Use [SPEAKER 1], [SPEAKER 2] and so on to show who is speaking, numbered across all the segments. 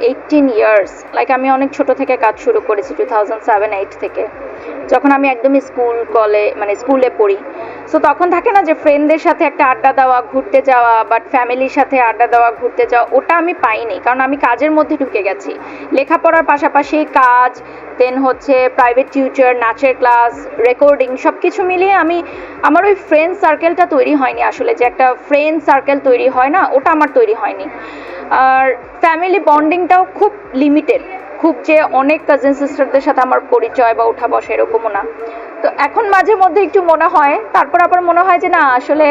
[SPEAKER 1] Eighteen years like আমি অনেক ছোট থেকে কাজ শুরু করেছি টু থাউজেন্ড সেভেন এইট থেকে। যখন আমি একদমই স্কুল কলে মানে স্কুলে পড়ি সো তখন থাকে না যে ফ্রেন্ডদের সাথে একটা আড্ডা দেওয়া, ঘুরতে যাওয়া বাট ফ্যামিলির সাথে আড্ডা দেওয়া, ঘুরতে যাওয়া, ওটা আমি পাইনি। কারণ আমি কাজের মধ্যে ঢুকে গেছি। লেখাপড়ার পাশাপাশি কাজ দেন হচ্ছে প্রাইভেট টিউচার নাচের ক্লাস রেকর্ডিং সব কিছু মিলিয়ে আমি, আমার ওই ফ্রেন্ড সার্কেলটা তৈরি হয়নি আসলে। যে একটা ফ্রেন্ড সার্কেল তৈরি হয় না, ওটা আমার তৈরি হয়নি। আর ফ্যামিলি বন্ডিংটাও খুব লিমিটেড খুব যে অনেক কাজিন সিস্টারদের সাথে আমার পরিচয় বা উঠা বসা এরকমও না। তো এখন মাঝে মধ্যে একটু মনে হয়, তারপর আবার মনে হয় যে না, আসলে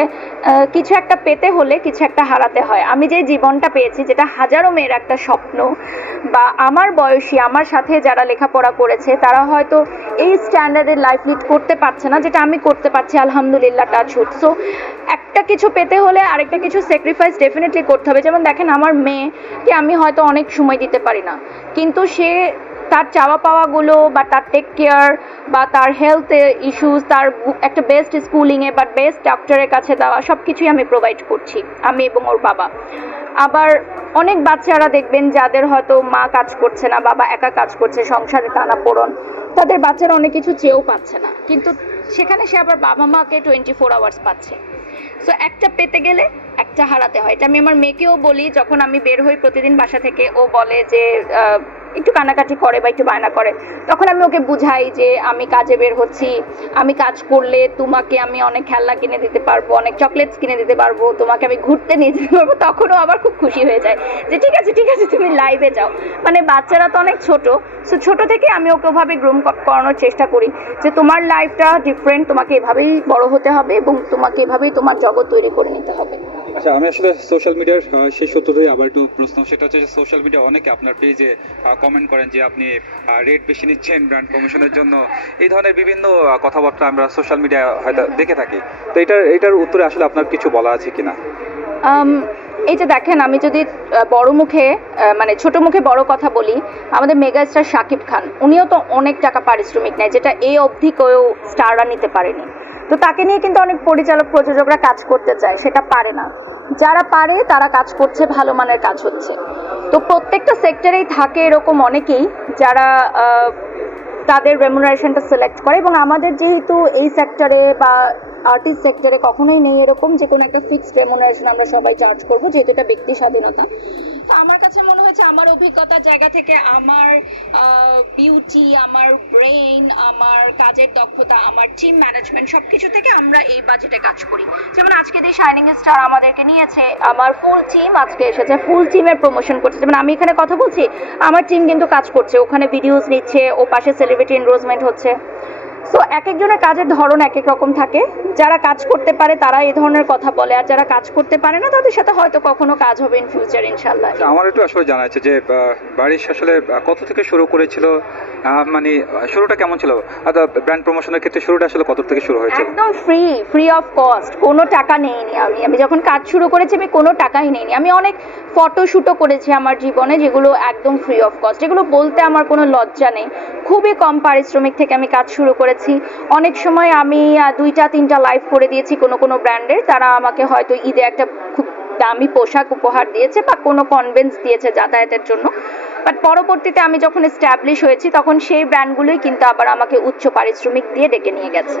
[SPEAKER 1] কিছু একটা পেতে হলে কিছু একটা হারাতে হয়। আমি যে জীবনটা পেয়েছি, যেটা হাজারো মেয়ের একটা স্বপ্ন, বা আমার বয়সী, আমার সাথে যারা লেখাপড়া করেছে, তারা হয়তো এই স্ট্যান্ডার্ডের লাইফ লিড করতে পারছে না, যেটা আমি করতে পারছি, আলহামদুলিল্লাহ টাচ সো একটা কিছু পেতে হলে আরেকটা কিছু স্যাক্রিফাইস ডেফিনেটলি করতে হবে। যেমন দেখেন, আমার মেয়েকে আমি হয়তো অনেক সময় দিতে পারি না, কিন্তু সে তার চাওয়া পাওয়াগুলো বা তার টেক কেয়ার বা তার হেলথ ইস্যুস তার একটা বেস্ট স্কুলিংয়ে বা বেস্ট ডক্টরের কাছে দেওয়া সব কিছুই আমি প্রোভাইড করছি, আমি এবং ওর বাবা। আবার অনেক বাচ্চারা দেখবেন যাদের হয়তো মা কাজ করছে না, বাবা একা কাজ করছে, সংসারে টানা পড়ন, তাদের বাচ্চারা অনেক কিছু চেয়েও পাচ্ছে না। কিন্তু সেখানে সে আবার বাবা মাকে টোয়েন্টি ফোর আওয়ার্স পাচ্ছে। সো একটা পেতে গেলে একটা হারাতে হয়। এটা আমি আমার মেয়েকেও বলি, যখন আমি বের হই প্রতিদিন বাসা থেকে, ও বলে যে একটু কানাকাটি করে বা একটু বায়না করে, তখন আমি ওকে বুঝাই যে আমি কাজে বের হচ্ছি, আমি কাজ করলে তোমাকে আমি অনেক খেলনা কিনে দিতে পারব, অনেক চকলেটস কিনে দিতে পারব, তোমাকে আমি ঘুরতে নিয়ে যেতে পারব, তখনও আবার খুব খুশি হয়ে যায় যে ঠিক আছে ঠিক আছে, তুমি লাইভে যাও। মানে বাচ্চারা তো অনেক ছোট সো ছোট থেকে আমি ওকে ওভাবে গ্রুম করানোর চেষ্টা করি যে তোমার লাইফটা ডিফারেন্ট তোমাকে এভাবেই বড় হতে হবে এবং তোমাকে এভাবেই তোমার জগৎ তৈরি করে নিতে হবে।
[SPEAKER 2] আচ্ছা আমি আসলে সোশ্যাল মিডিয়ার সেই সূত্রতেই আবার একটু প্রশ্ন। সেটা হচ্ছে যে সোশ্যাল মিডিয়া অনেকে আপনার পেজে কমেন্ট করেন যে আপনি রেট বেশি নিচ্ছেন ব্র্যান্ড প্রমোশনের জন্য। এই ধরনের বিভিন্ন কথাবার্তা আমরা সোশ্যাল মিডিয়ায় হয়তো দেখে থাকি। তো এটার এটার উত্তরে আসলে আপনার কিছু বলা আছে কিনা?
[SPEAKER 1] এই যে দেখেন, আমি যদি বড় মুখে মানে ছোট মুখে বড় কথা বলি, আমাদের মেগাস্টার শাকিব খান, উনিও তো অনেক টাকা পারিশ্রমিক নেয়, যেটা এই অবধি কেউ স্টাররা নিতে পারেনি। তো তাকে নিয়ে কিন্তু অনেক পরিচালক, প্রযোজকরা কাজ করতে চায়, সেটা পারে না। যারা পারে, তারা কাজ করছে, ভালো মানের কাজ হচ্ছে। তো প্রত্যেকটা সেক্টরেই থাকে এরকম অনেকেই যারা তাদের রেমুনারেশনটা সিলেক্ট করে এবং আমাদের যেহেতু এই সেক্টরে বা আর্টিস্ট সেক্টরে কখনোই নেই এরকম যে কোনো একটা ফিক্সড রেমুনারেশন আমরা সবাই চার্জ করব, যেহেতু এটা ব্যক্তি স্বাধীনতা। তো আমার কাছে মনে হয়েছে আমার অভিজ্ঞতার জায়গা থেকে আমার বিউটি আমার ব্রেইন আমার কাজের দক্ষতা, আমার টিম ম্যানেজমেন্ট সব কিছু থেকে আমরা এই বাজেটে কাজ করি। যেমন আজকে দিয়ে শাইনিং স্টার আমাদেরকে নিয়েছে, আমার ফুল টিম আজকে এসেছে ফুল টিমের প্রমোশন করছে। যেমন আমি এখানে কথা বলছি, আমার টিম কিন্তু কাজ করছে, ওখানে ভিডিওস নিচ্ছে, ও পাশে সেলিব্রিটি এনরোজমেন্ট হচ্ছে। সো এক একজনের কাজের ধরন এক এক রকম থাকে। যারা কাজ করতে পারে তারা এই ধরনের কথা বলে। আর যারা কাজ করতে পারে না তাদের সাথে হয়তো কখনো কাজ হবে ইন ফিউচার ইনশাল্লাহ
[SPEAKER 2] আমার একটু আসলে জানা আছে যে বারিশ আসলে কত থেকে শুরু করেছিল? মানে শুরুটা কেমন ছিল? আর ব্র্যান্ড প্রমোশনের ক্ষেত্রে শুরুটা আসলে কত থেকে শুরু হয়েছে?
[SPEAKER 1] একদম ফ্রি ফ্রি অফ কস্ট কোনো টাকা নেইনি আমি। আমি যখন কাজ শুরু করেছি আমি কোনো টাকাই নেইনি। আমি অনেক ফটোশ্যুটও করেছি আমার জীবনে যেগুলো একদম ফ্রি অফ কস্ট যেগুলো বলতে আমার কোনো লজ্জা নেই। খুবই কম পারিশ্রমিক থেকে আমি কাজ শুরু করেছি। অনেক সময় আমি দুইটা, তিনটা লাইভ করে দিয়েছি কোনো কোনো ব্র্যান্ডের তারা আমাকে হয়তো ঈদে একটা খুব দামি পোশাক উপহার দিয়েছে বা কোনো কনভেন্স দিয়েছে যাতায়াতের জন্য। বাট পরবর্তীতে আমি যখন এস্টাবলিশ হয়েছি, তখন সেই ব্র্যান্ডগুলোই কিন্তু আবার আমাকে উচ্চ পারিশ্রমিক দিয়ে ডেকে নিয়ে গেছে।